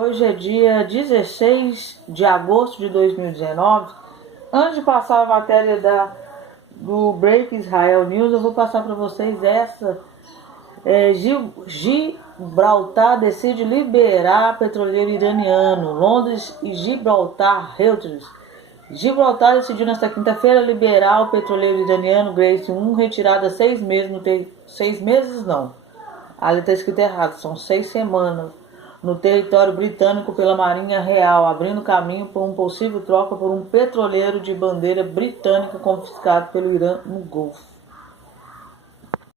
Hoje é dia 16 de agosto de 2019. Antes de passar a matéria do Break Israel News, eu vou passar para vocês essa. Gibraltar decide liberar petroleiro iraniano. Londres e Gibraltar Reuters. Gibraltar decidiu nesta quinta-feira liberar o petroleiro iraniano Grace 1, retirado há 6 meses. 6 meses não. Ali está escrito errado, são 6 semanas. No território britânico pela Marinha Real, abrindo caminho por um possível troca por um petroleiro de bandeira britânica confiscado pelo Irã no Golfo.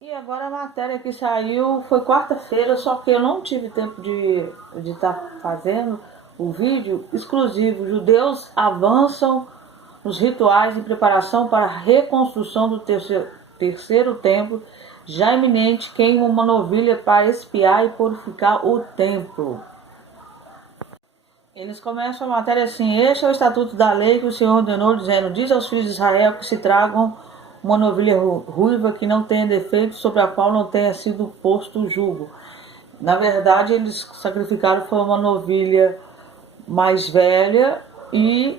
E agora a matéria que saiu foi quarta-feira, só que eu não tive tempo de estar fazendo o vídeo exclusivo. Judeus avançam nos rituais em preparação para a reconstrução do terceiro templo. Já iminente, queima uma novilha para espiar e purificar o templo. Eles começam a matéria assim: este é o estatuto da lei que o Senhor ordenou, dizendo: diz aos filhos de Israel que se tragam uma novilha ruiva que não tenha defeito, sobre a qual não tenha sido posto jugo. Na verdade, eles sacrificaram foi uma novilha mais velha e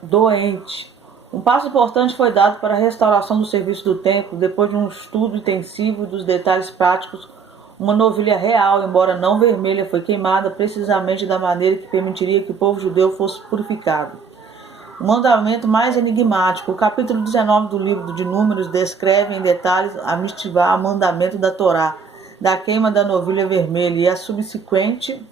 doente. Um passo importante foi dado para a restauração do serviço do templo. Depois de um estudo intensivo dos detalhes práticos, uma novilha real, embora não vermelha, foi queimada precisamente da maneira que permitiria que o povo judeu fosse purificado. O mandamento mais enigmático. O capítulo 19 do livro de Números descreve em detalhes a mitzvah, o mandamento da Torá, da queima da novilha vermelha e a subsequente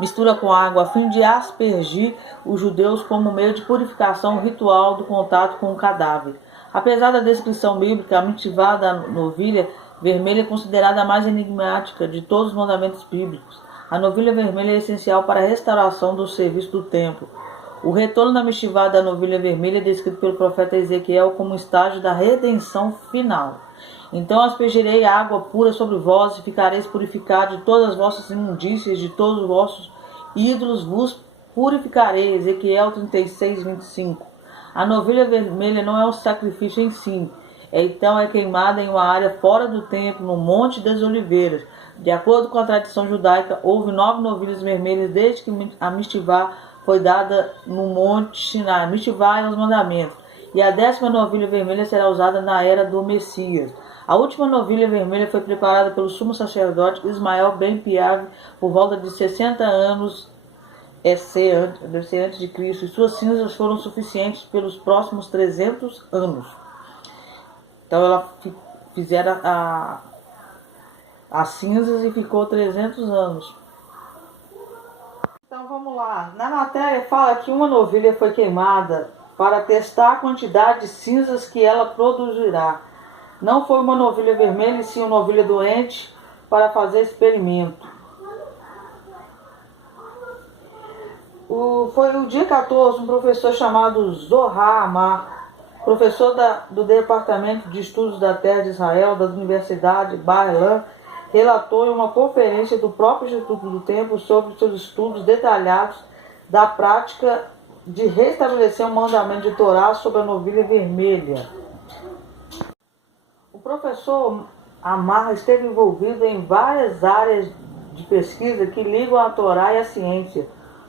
mistura com água, a fim de aspergir os judeus como meio de purificação ritual do contato com o cadáver. Apesar da descrição bíblica, a mitzvah da novilha vermelha é considerada a mais enigmática de todos os mandamentos bíblicos. A novilha vermelha é essencial para a restauração do serviço do templo. O retorno da mitzvah da novilha vermelha é descrito pelo profeta Ezequiel como um estágio da redenção final. Então aspergirei água pura sobre vós e ficareis purificados de todas as vossas imundícias, de todos os vossos ídolos vos purificarei. Ezequiel 36, 25. A novilha vermelha não é um sacrifício em si, então é queimada em uma área fora do templo, no Monte das Oliveiras. De acordo com a tradição judaica, houve 9 novilhas vermelhas desde que a mitzvah foi dada no Monte Sinai. Mitzvah é os mandamentos. E a 10ª novilha vermelha será usada na era do Messias. A última novilha vermelha foi preparada pelo sumo sacerdote Ismael ben Piave por volta de 60 anos, deve ser antes de Cristo, e suas cinzas foram suficientes pelos próximos 300 anos. Então fizeram as cinzas e ficou 300 anos. Então vamos lá. Na matéria fala que uma novilha foi queimada para testar a quantidade de cinzas que ela produzirá. Não foi uma novilha vermelha, e sim uma novilha doente para fazer experimento. Foi o dia 14, um professor chamado Zohar Amar, professor do Departamento de Estudos da Terra de Israel, da Universidade Bar-Ilan, relatou em uma conferência do próprio Instituto do Templo sobre seus estudos detalhados da prática de restabelecer um mandamento de Torá sobre a novilha vermelha. O professor Amar esteve envolvido em várias áreas de pesquisa que ligam a Torá e a ciência.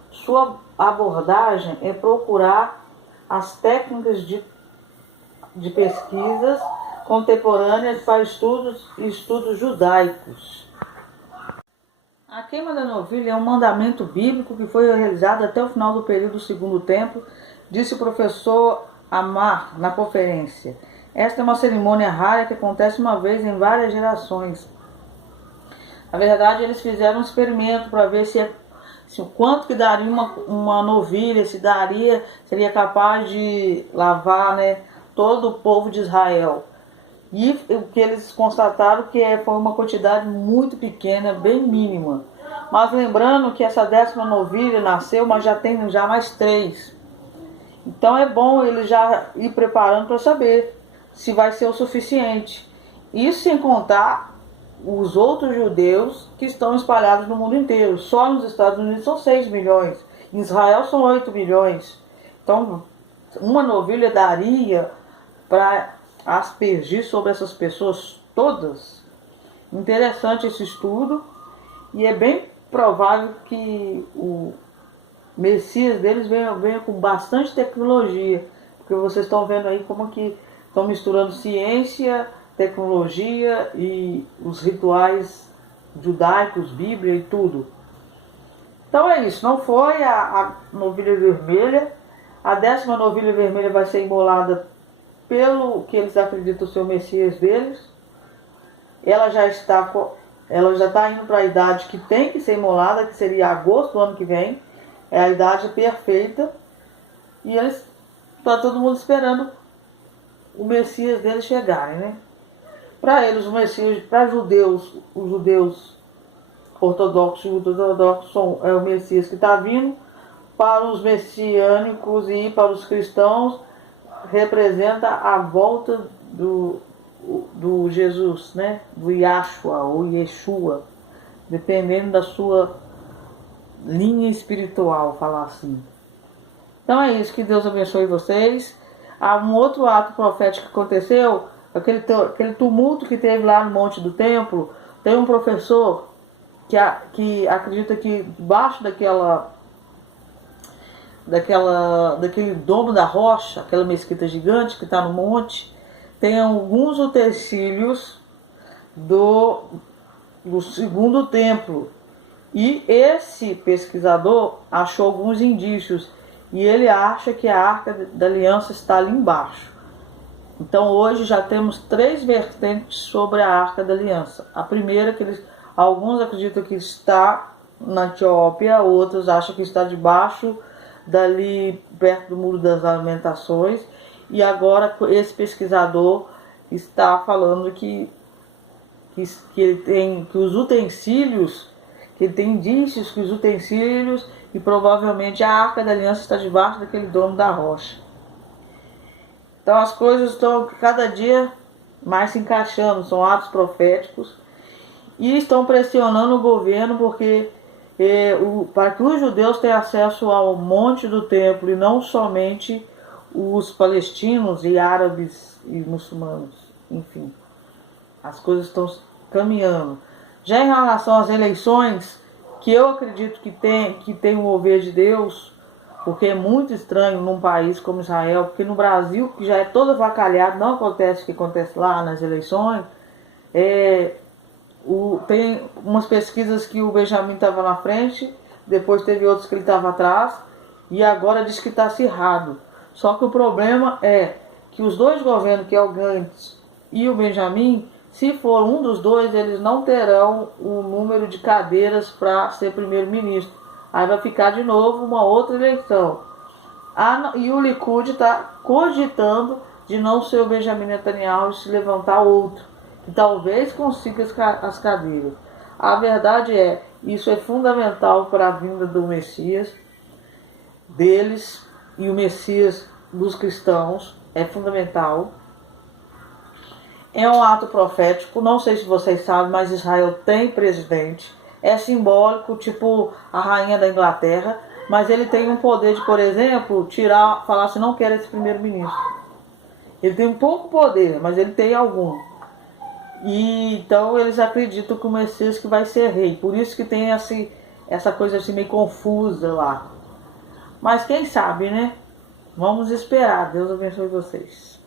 Sua abordagem é procurar as técnicas de pesquisas contemporâneas para estudos judaicos. A queima da novilha é um mandamento bíblico que foi realizado até o final do período do Segundo Templo, disse o professor Amar na conferência. Esta é uma cerimônia rara que acontece uma vez em várias gerações. Na verdade, eles fizeram um experimento para ver se quanto que daria uma novilha, seria capaz de lavar, todo o povo de Israel. E o que eles constataram que foi uma quantidade muito pequena, bem mínima. Mas lembrando que essa 10ª novilha nasceu, mas já tem mais 3. Então é bom ele já ir preparando para saber se vai ser o suficiente. Isso sem contar os outros judeus que estão espalhados no mundo inteiro. Só nos Estados Unidos são 6 milhões. Em Israel são 8 milhões. Então, uma novilha daria para aspergir sobre essas pessoas todas. Interessante esse estudo. E é bem provável que o Messias deles venha com bastante tecnologia, porque vocês estão vendo aí como que estão misturando ciência, tecnologia e os rituais judaicos, Bíblia e tudo. Então é isso, não foi a novilha vermelha. A 10ª novilha vermelha vai ser imolada pelo que eles acreditam ser o Messias deles. Ela já está indo para a idade que tem que ser imolada, que seria agosto do ano que vem. É a idade perfeita. E eles está todo mundo esperando o Messias deles chegarem, né? Para eles, o Messias, para os judeus ortodoxos e ultra-ortodoxos é o Messias que está vindo. Para os messiânicos e para os cristãos, representa a volta do Jesus, né? Do Yahshua ou Yeshua, dependendo da sua linha espiritual, falar assim. Então é isso, que Deus abençoe vocês. Há um outro ato profético que aconteceu, aquele tumulto que teve lá no Monte do Templo. Tem um professor que acredita que debaixo daquele domo da rocha, aquela mesquita gigante que está no monte, tem alguns utensílios do segundo templo. E esse pesquisador achou alguns indícios e ele acha que a Arca da Aliança está ali embaixo. Então hoje já temos 3 vertentes sobre a Arca da Aliança. A primeira, que alguns acreditam que está na Etiópia, outros acham que está debaixo, dali perto do Muro das Lamentações. E agora esse pesquisador está falando que ele tem que os utensílios, que ele tem indícios que os utensílios e provavelmente a Arca da Aliança está debaixo daquele domo da rocha. Então as coisas estão cada dia mais se encaixando, são atos proféticos e estão pressionando o governo porque para que os judeus tenham acesso ao monte do templo e não somente os palestinos e árabes e muçulmanos. Enfim, as coisas estão caminhando. Já em relação às eleições, que eu acredito que tem o mover de Deus, porque é muito estranho num país como Israel, porque no Brasil, que já é todo avacalhado, não acontece o que acontece lá nas eleições. Tem umas pesquisas que o Benjamin estava na frente, depois teve outros que ele estava atrás, e agora diz que está acirrado. Só que o problema é que os dois governos, que é o Gantz e o Benjamin, se for um dos dois, eles não terão o número de cadeiras para ser primeiro-ministro. Aí vai ficar de novo uma outra eleição. E o Likud está cogitando de não ser o Benjamin Netanyahu e se levantar outro, que talvez consiga as cadeiras. A verdade é, isso é fundamental para a vinda do Messias deles, e o Messias dos cristãos é fundamental. É um ato profético, não sei se vocês sabem, mas Israel tem presidente. É simbólico, tipo a rainha da Inglaterra, mas ele tem um poder de, por exemplo, falar assim, não quero esse primeiro-ministro. Ele tem um pouco poder, mas ele tem algum. E então eles acreditam que o Messias que vai ser rei. Por isso que tem essa coisa assim meio confusa lá. Mas quem sabe, né? Vamos esperar. Deus abençoe vocês.